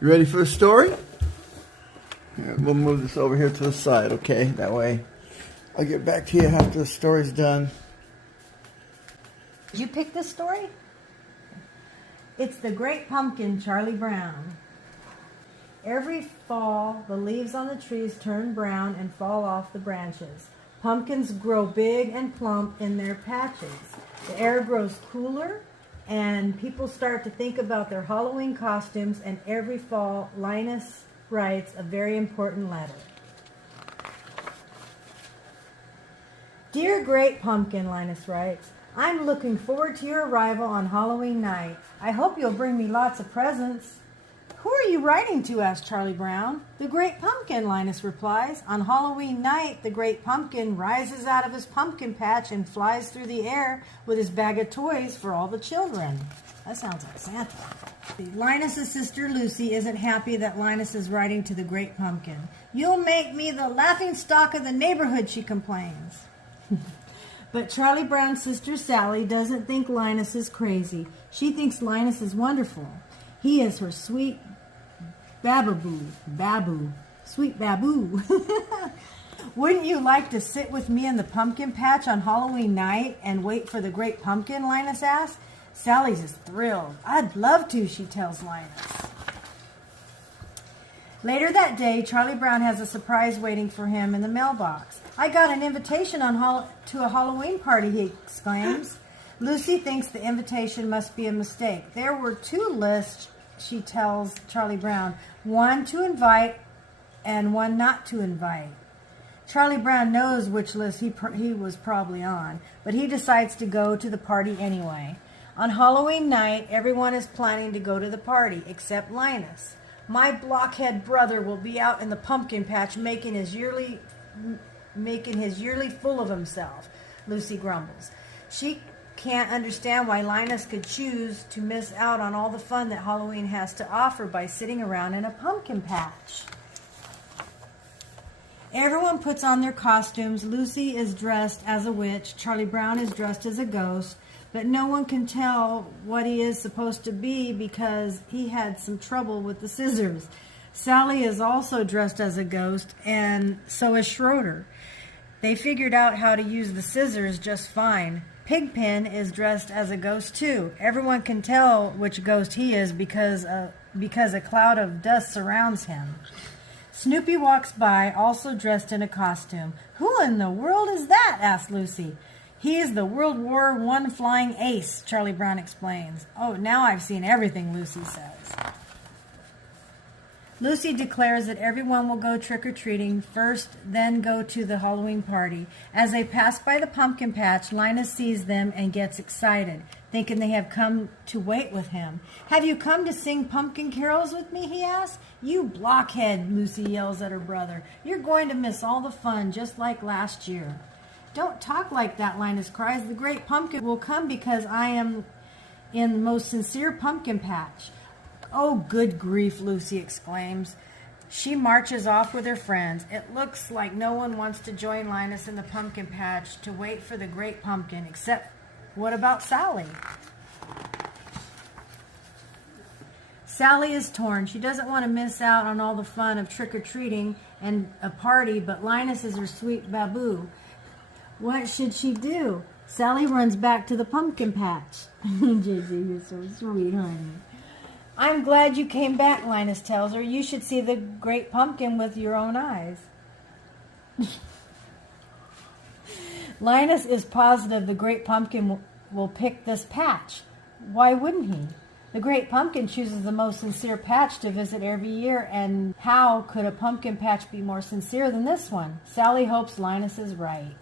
You ready for the story? Here, we'll move this over here to the side, okay? That way I'll get back to you after the story's done. Did you pick this story? It's The Great Pumpkin, Charlie Brown. Every fall, the leaves on the trees turn brown and fall off the branches. Pumpkins grow big and plump in their patches. The air grows cooler, and people start to think about their Halloween costumes, and every fall, Linus writes a very important letter. Dear Great Pumpkin, Linus writes, I'm looking forward to your arrival on Halloween night. I hope you'll bring me lots of presents. Who are you writing to? Asked Charlie Brown. The Great Pumpkin, Linus replies. On Halloween night, the Great Pumpkin rises out of his pumpkin patch and flies through the air with his bag of toys for all the children. That sounds like Santa. Linus's sister Lucy isn't happy that Linus is writing to the Great Pumpkin. You'll make me the laughingstock of the neighborhood, she complains. But Charlie Brown's sister Sally doesn't think Linus is crazy. She thinks Linus is wonderful. He is her sweet sweet baboo. Wouldn't you like to sit with me in the pumpkin patch on Halloween night and wait for the Great Pumpkin, Linus asks. Sally's is thrilled. I'd love to, she tells Linus. Later that day, Charlie Brown has a surprise waiting for him in the mailbox. I got an invitation to a Halloween party, he exclaims. Lucy thinks the invitation must be a mistake. There were 2 lists, she tells Charlie Brown. One to invite and one not to invite. Charlie Brown knows which list he was probably on, but he decides to go to the party anyway. On Halloween night, everyone is planning to go to the party, except Linus. My blockhead brother will be out in the pumpkin patch making his yearly fool of himself, Lucy grumbles. She can't understand why Linus could choose to miss out on all the fun that Halloween has to offer by sitting around in a pumpkin patch. Everyone puts on their costumes. Lucy is dressed as a witch. Charlie Brown is dressed as a ghost. But no one can tell what he is supposed to be because he had some trouble with the scissors. Sally is also dressed as a ghost, and so is Schroeder. They figured out how to use the scissors just fine. Pigpen is dressed as a ghost too. Everyone can tell which ghost he is because a cloud of dust surrounds him. Snoopy walks by, also dressed in a costume. Who in the world is that? Asks Lucy. He's the World War I flying ace, Charlie Brown explains. Oh, now I've seen everything, Lucy says. Lucy declares that everyone will go trick-or-treating first, then go to the Halloween party. As they pass by the pumpkin patch, Linus sees them and gets excited, thinking they have come to wait with him. Have you come to sing pumpkin carols with me, he asks. You blockhead, Lucy yells at her brother. You're going to miss all the fun, just like last year. Don't talk like that, Linus cries. The Great Pumpkin will come because I am in the most sincere pumpkin patch. Oh, good grief, Lucy exclaims. She marches off with her friends. It looks like no one wants to join Linus in the pumpkin patch to wait for the Great Pumpkin, except what about Sally? Sally is torn. She doesn't want to miss out on all the fun of trick-or-treating and a party, but Linus is her sweet baboo. What should she do? Sally runs back to the pumpkin patch. JJ, you're so sweet, honey. I'm glad you came back, Linus tells her. You should see the Great Pumpkin with your own eyes. Linus is positive the Great Pumpkin will pick this patch. Why wouldn't he? The Great Pumpkin chooses the most sincere patch to visit every year, and how could a pumpkin patch be more sincere than this one? Sally hopes Linus is right.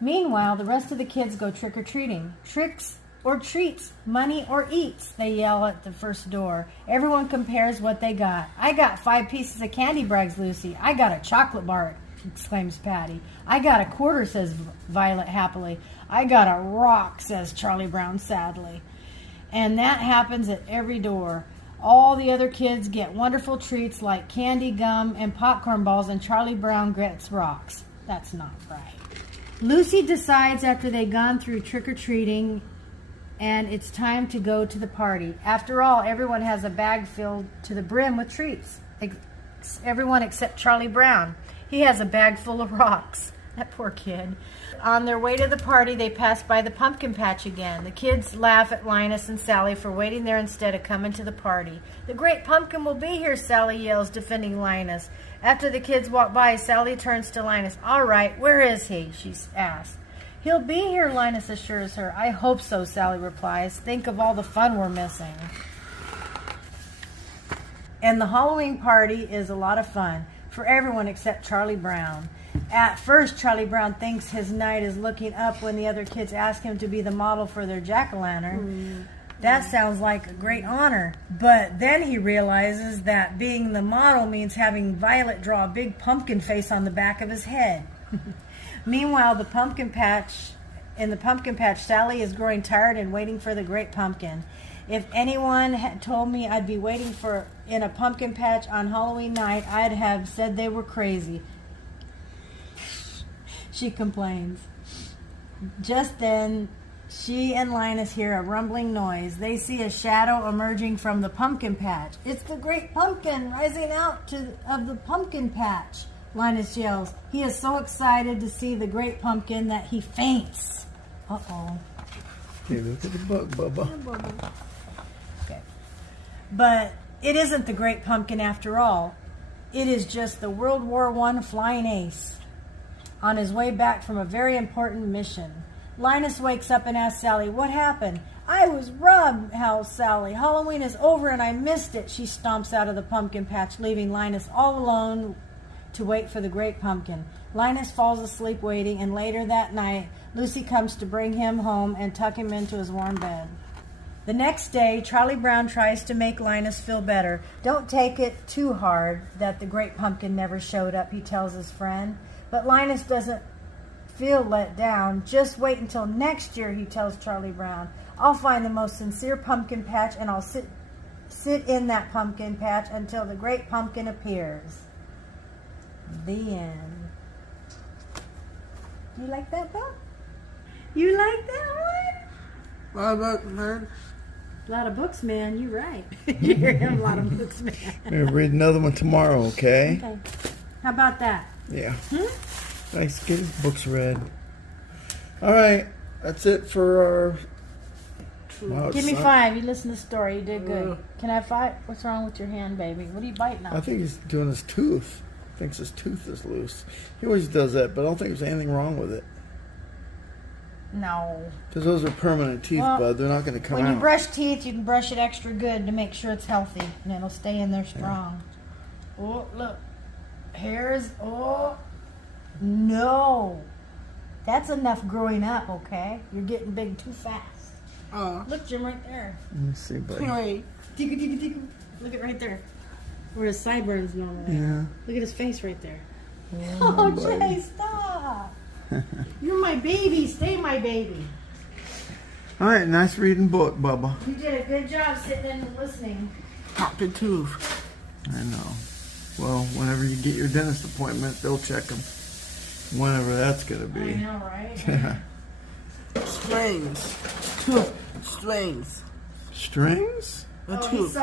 Meanwhile, the rest of the kids go trick-or-treating. Tricks or treats, money or eats, they yell at the first door. Everyone compares what they got. I got 5 pieces of candy, brags Lucy. I got a chocolate bar, exclaims Patty. I got a quarter, says Violet happily. I got a rock, says Charlie Brown sadly. And that happens at every door. All the other kids get wonderful treats like candy, gum, and popcorn balls, and Charlie Brown gets rocks. That's not right. Lucy decides after they've gone through trick-or-treating and it's time to go to the party. After all, everyone has a bag filled to the brim with treats. Everyone except Charlie Brown. He has a bag full of rocks. That poor kid. On their way to the party, they pass by the pumpkin patch again. The kids laugh at Linus and Sally for waiting there instead of coming to the party. The great pumpkin will be here, Sally yells, defending Linus. After the kids walk by, Sally turns to Linus. All right, where is he? She asks. He'll be here, Linus assures her. I hope so, Sally replies. Think of all the fun we're missing. And the Halloween party is a lot of fun for everyone except Charlie Brown. At first, Charlie Brown thinks his night is looking up when the other kids ask him to be the model for their jack-o'-lantern. That sounds like a great honor. But then he realizes that being the model means having Violet draw a big pumpkin face on the back of his head. Meanwhile, in the pumpkin patch, Sally is growing tired and waiting for the great pumpkin. If anyone had told me I'd be waiting in a pumpkin patch on Halloween night, I'd have said they were crazy. She complains. Just then, she and Linus hear a rumbling noise. They see a shadow emerging from the pumpkin patch. It's the great pumpkin rising out of the pumpkin patch, Linus yells. He is so excited to see the great pumpkin that he faints. Uh-oh. Hey, look at the book, Bubba. Okay. But it isn't the great pumpkin after all. It is just the World War I flying ace on his way back from a very important mission. Linus wakes up and asks Sally, what happened? I was robbed, howls Sally. Halloween is over and I missed it. She stomps out of the pumpkin patch, leaving Linus all alone to wait for the great pumpkin. Linus falls asleep waiting, and later that night, Lucy comes to bring him home and tuck him into his warm bed. The next day, Charlie Brown tries to make Linus feel better. Don't take it too hard that the great pumpkin never showed up, he tells his friend. But Linus doesn't feel let down. Just wait until next year, he tells Charlie Brown. I'll find the most sincere pumpkin patch and I'll sit in that pumpkin patch until the great pumpkin appears. The end. You like that book? You like that one? A lot of books, man. A lot of books, man. You're right. You're a lot of books, man. We'll read another one tomorrow, okay? Okay. How about that? Yeah. Nice, get his books read. All right, that's it for our... Give me 5. You listened to the story. You did good. Can I have 5? What's wrong with your hand, baby? What are you biting on? I think he's doing his tooth. Thinks his tooth is loose. He always does that, but I don't think there's anything wrong with it. No. Because those are permanent teeth, bud. They're not going to come out. When you brush teeth, you can brush it extra good to make sure it's healthy, and it'll stay in there strong. Yeah. Oh, look. Hairs. Oh, no. That's enough growing up, okay? You're getting big too fast. Look, Jim, right there. Let me see, buddy. Wait. Look at right there. Where his sideburns normally. Yeah. Look at his face right there. Oh, Jay, stop. You're my baby. Stay my baby. All right, nice reading book, Bubba. You did a good job sitting in and listening. Pop the tooth. I know. Well, whenever you get your dentist appointment, they'll check them. Whenever that's going to be. I know, right? Strings. Tooth strings. Strings? The Oh, he tooth.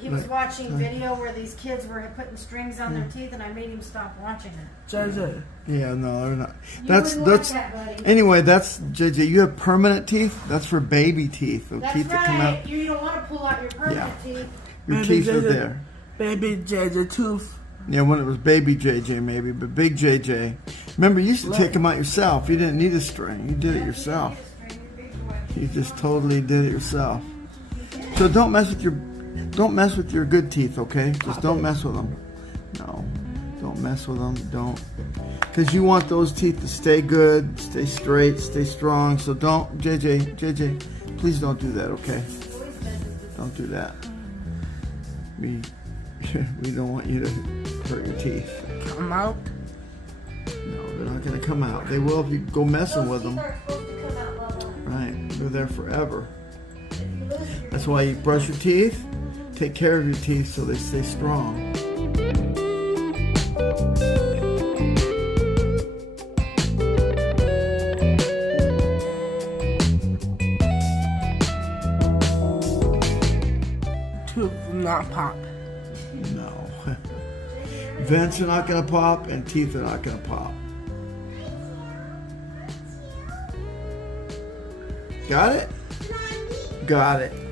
he was watching video where these kids were putting strings on their teeth, and I made him stop watching it. JJ. Yeah, no, they're not. You That's wouldn't like that, buddy. Anyway, that's JJ. You have permanent teeth. That's for baby teeth. The That's teeth that come out. right. You don't want to pull out your permanent teeth. Your Baby teeth are JJ. there. Baby JJ tooth. Yeah, when it was baby JJ maybe, but big JJ. Remember, you used to take them out yourself. You didn't need a string. You did it yourself. You just totally did it yourself. So don't mess with your good teeth, okay? Just don't mess with them. No, don't mess with them. Don't, because you want those teeth to stay good, stay straight, stay strong. So don't, JJ, please don't do that, okay? Don't do that. We don't want you to hurt your teeth. Come out. No, they're not going to come out. They will if you go messing with them. Right, they're there forever. That's why you brush your teeth, take care of your teeth so they stay strong. tooth will not pop. No. Vents are not going to pop and teeth are not going to pop. Got it? Got it.